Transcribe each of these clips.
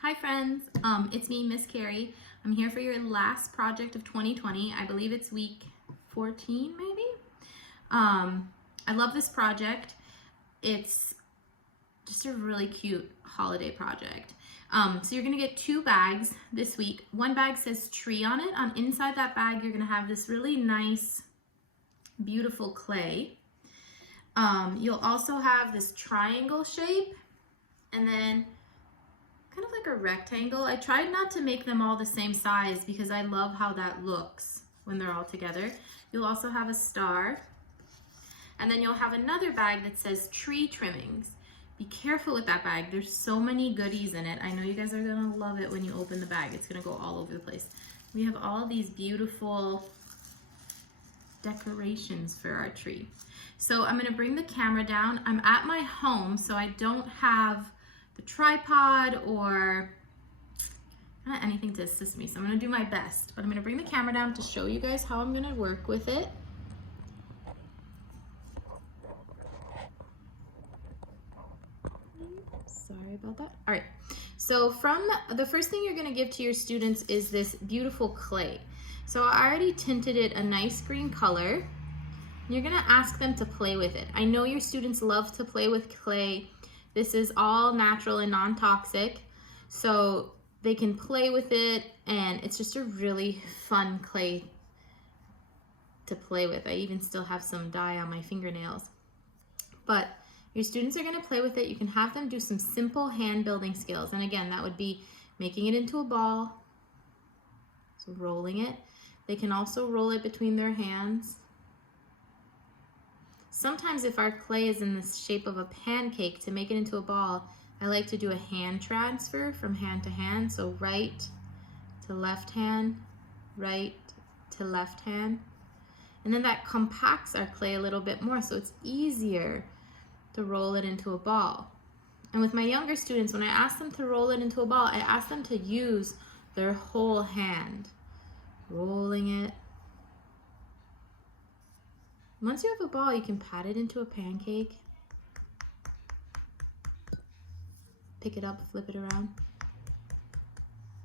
Hi friends, it's me, Miss Carrie. I'm here for your last project of 2020. I believe it's week 14 maybe. I love this project. It's just a really cute holiday project. So you're gonna get 2 bags this week. One bag says tree on it. Inside that bag, you're gonna have this really nice, beautiful clay. You'll also have this triangle shape and then kind of like a rectangle. I tried not to make them all the same size because I love how that looks when they're all together. You'll also have a star. And then you'll have another bag that says tree trimmings. Be careful with that bag. There's so many goodies in it. I know you guys are gonna love it when you open the bag. It's gonna go all over the place. We have all these beautiful decorations for our tree. So I'm gonna bring the camera down. I'm at my home, so I don't have the tripod or not anything to assist me. So I'm gonna do my best, but I'm gonna bring the camera down to show you guys how I'm gonna work with it. Sorry about that. All right, so from the first thing you're gonna give to your students is this beautiful clay. So I already tinted it a nice green color. You're gonna ask them to play with it. I know your students love to play with clay. This is all natural and non-toxic, so they can play with it, and it's just a really fun clay to play with. I even still have some dye on my fingernails. But your students are gonna play with it. You can have them do some simple hand building skills. And again, that would be making it into a ball, so rolling it. They can also roll it between their hands. Sometimes if our clay is in the shape of a pancake, to make it into a ball, I like to do a hand transfer from hand to hand. So right to left hand, right to left hand. And then that compacts our clay a little bit more, so it's easier to roll it into a ball. And with my younger students, when I ask them to roll it into a ball, I ask them to use their whole hand, rolling it. Once you have a ball, you can pat it into a pancake. Pick it up, flip it around.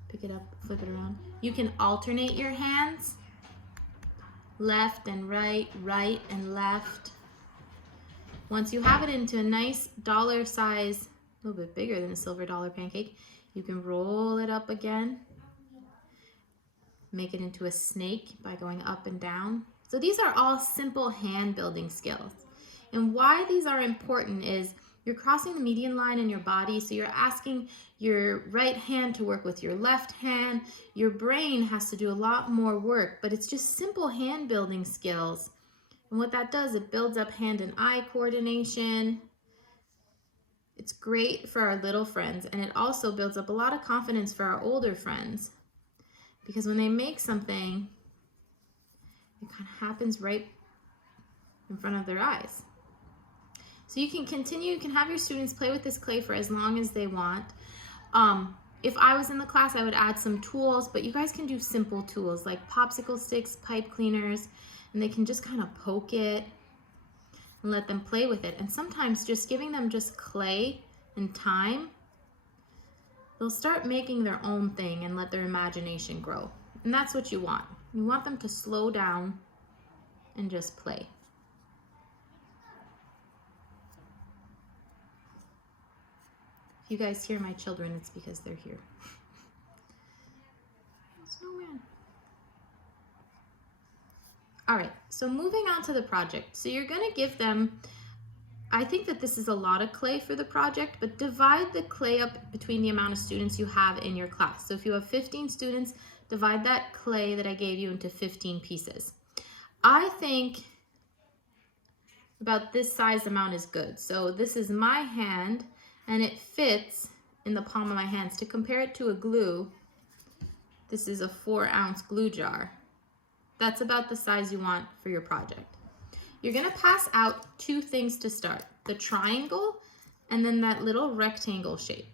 Pick it up, flip it around. You can alternate your hands, left and right, right and left. Once you have it into a nice dollar size, a little bit bigger than a silver dollar pancake, you can roll it up again. Make it into a snake by going up and down. So these are all simple hand building skills. And why these are important is you're crossing the median line in your body, so you're asking your right hand to work with your left hand. Your brain has to do a lot more work, but it's just simple hand building skills. And what that does, it builds up hand and eye coordination. It's great for our little friends, and it also builds up a lot of confidence for our older friends, because when they make something, it kind of happens right in front of their eyes. So you can continue, you can have your students play with this clay for as long as they want. If I was in the class, I would add some tools, but you guys can do simple tools like popsicle sticks, pipe cleaners, and they can just kind of poke it and let them play with it. And sometimes just giving them just clay and time, they'll start making their own thing and let their imagination grow. And that's what you want. You want them to slow down and just play. If you guys hear my children, it's because they're here. Snowman. All right, so moving on to the project. So you're gonna give them, I think that this is a lot of clay for the project, but divide the clay up between the amount of students you have in your class. So if you have 15 students, divide that clay that I gave you into 15 pieces. I think about this size amount is good. So this is my hand, and it fits in the palm of my hands. To compare it to a glue, this is a 4-ounce glue jar. That's about the size you want for your project. You're gonna pass out 2 things to start, the triangle and then that little rectangle shape.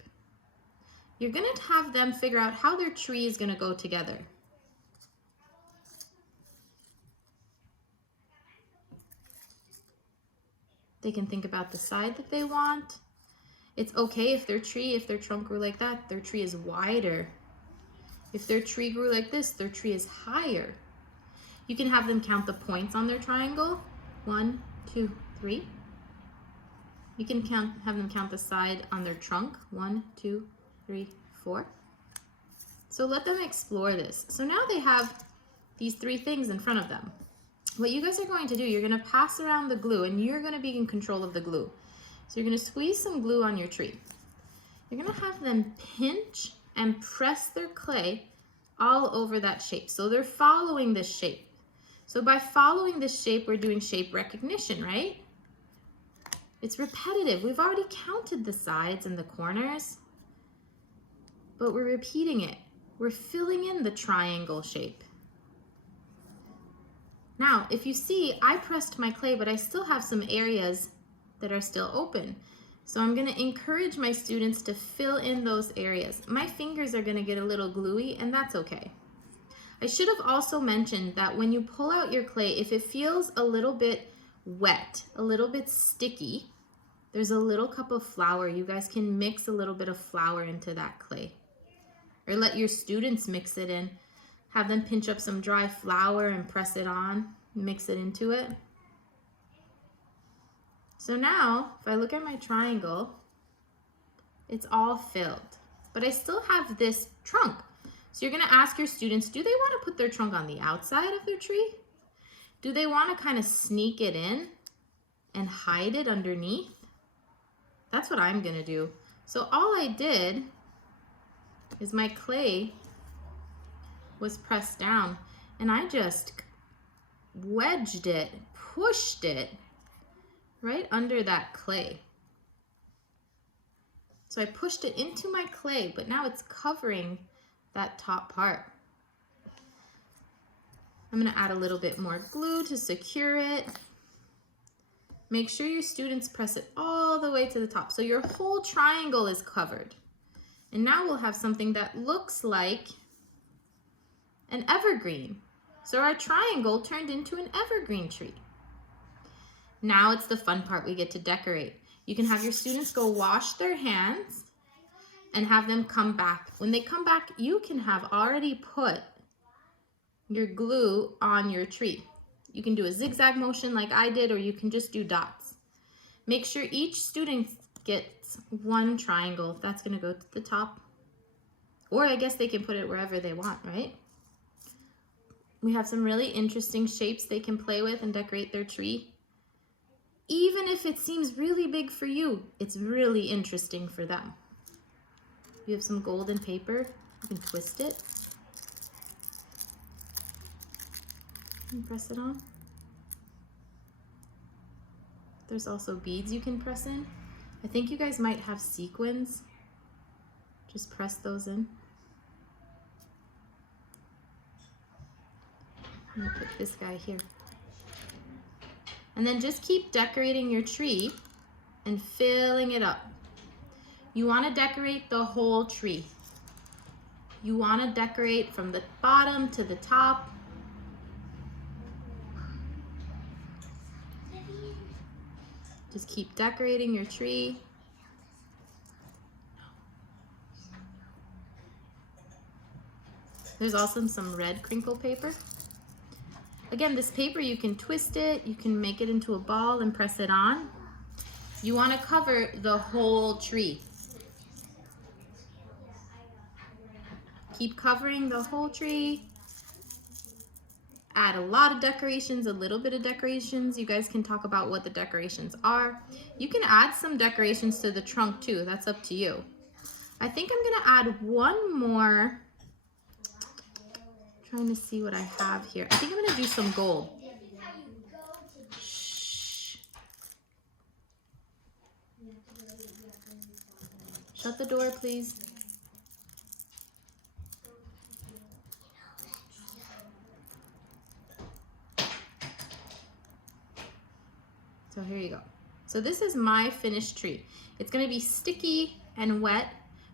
You're gonna have them figure out how their tree is gonna go together. They can think about the side that they want. It's okay if their trunk grew like that, their tree is wider. If their tree grew like this, their tree is higher. You can have them count the points on their triangle. 1, 2, 3. You can have them count the side on their trunk. 1, 2, 3, 4. So let them explore this. So now they have these 3 things in front of them. What you guys are going to do, you're going to pass around the glue, and you're going to be in control of the glue. So you're going to squeeze some glue on your tree. You're going to have them pinch and press their clay all over that shape. So they're following this shape. So by following this shape, we're doing shape recognition, right? It's repetitive. We've already counted the sides and the corners, but we're repeating it. We're filling in the triangle shape. Now, if you see, I pressed my clay, but I still have some areas that are still open. So I'm gonna encourage my students to fill in those areas. My fingers are gonna get a little gluey, and that's okay. I should have also mentioned that when you pull out your clay, if it feels a little bit wet, a little bit sticky, there's a little cup of flour. You guys can mix a little bit of flour into that clay. Or let your students mix it in. Have them pinch up some dry flour and press it on, mix it into it. So now, if I look at my triangle, it's all filled, but I still have this trunk. So you're gonna ask your students, do they wanna put their trunk on the outside of their tree? Do they wanna kind of sneak it in and hide it underneath? That's what I'm gonna do. So all I did is my clay was pressed down, and I just wedged it, pushed it right under that clay. So I pushed it into my clay, but now it's covering that top part. I'm gonna add a little bit more glue to secure it. Make sure your students press it all the way to the top. So your whole triangle is covered. And now we'll have something that looks like an evergreen. So our triangle turned into an evergreen tree. Now it's the fun part, we get to decorate. You can have your students go wash their hands and have them come back. When they come back, you can have already put your glue on your tree. You can do a zigzag motion like I did, or you can just do dots. Make sure each student gets one triangle. That's gonna go to the top. Or I guess they can put it wherever they want, right? We have some really interesting shapes they can play with and decorate their tree. Even if it seems really big for you, it's really interesting for them. You have some golden paper, you can twist it and press it on. There's also beads you can press in. I think you guys might have sequins. Just press those in. I'm gonna put this guy here. And then just keep decorating your tree and filling it up. You want to decorate the whole tree. You want to decorate from the bottom to the top. Just keep decorating your tree. There's also some red crinkle paper. Again, this paper, you can twist it, you can make it into a ball and press it on. You want to cover the whole tree. Keep covering the whole tree. Add a lot of decorations, a little bit of decorations. You guys can talk about what the decorations are. You can add some decorations to the trunk too. That's up to you. I think I'm gonna add one more. Trying to see what I have here. I think I'm gonna do some gold. Shh. Shut the door, please. So here you go. So this is my finished tree. It's gonna be sticky and wet,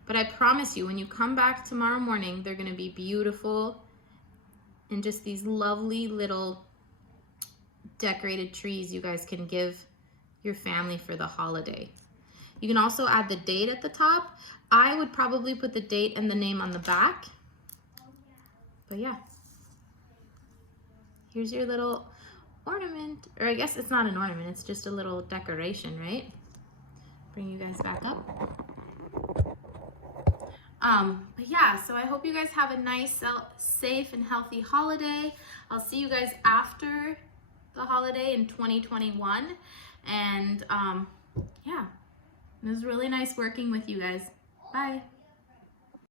but I promise you, when you come back tomorrow morning, they're gonna be beautiful and just these lovely little decorated trees you guys can give your family for the holiday. You can also add the date at the top. I would probably put the date and the name on the back. But yeah, here's your little ornament, or I guess it's not an ornament, it's just a little decoration, right? Bring you guys back up. But yeah, so I hope you guys have a nice, safe, and healthy holiday. I'll see you guys after the holiday in 2021. And yeah, it was really nice working with you guys. Bye.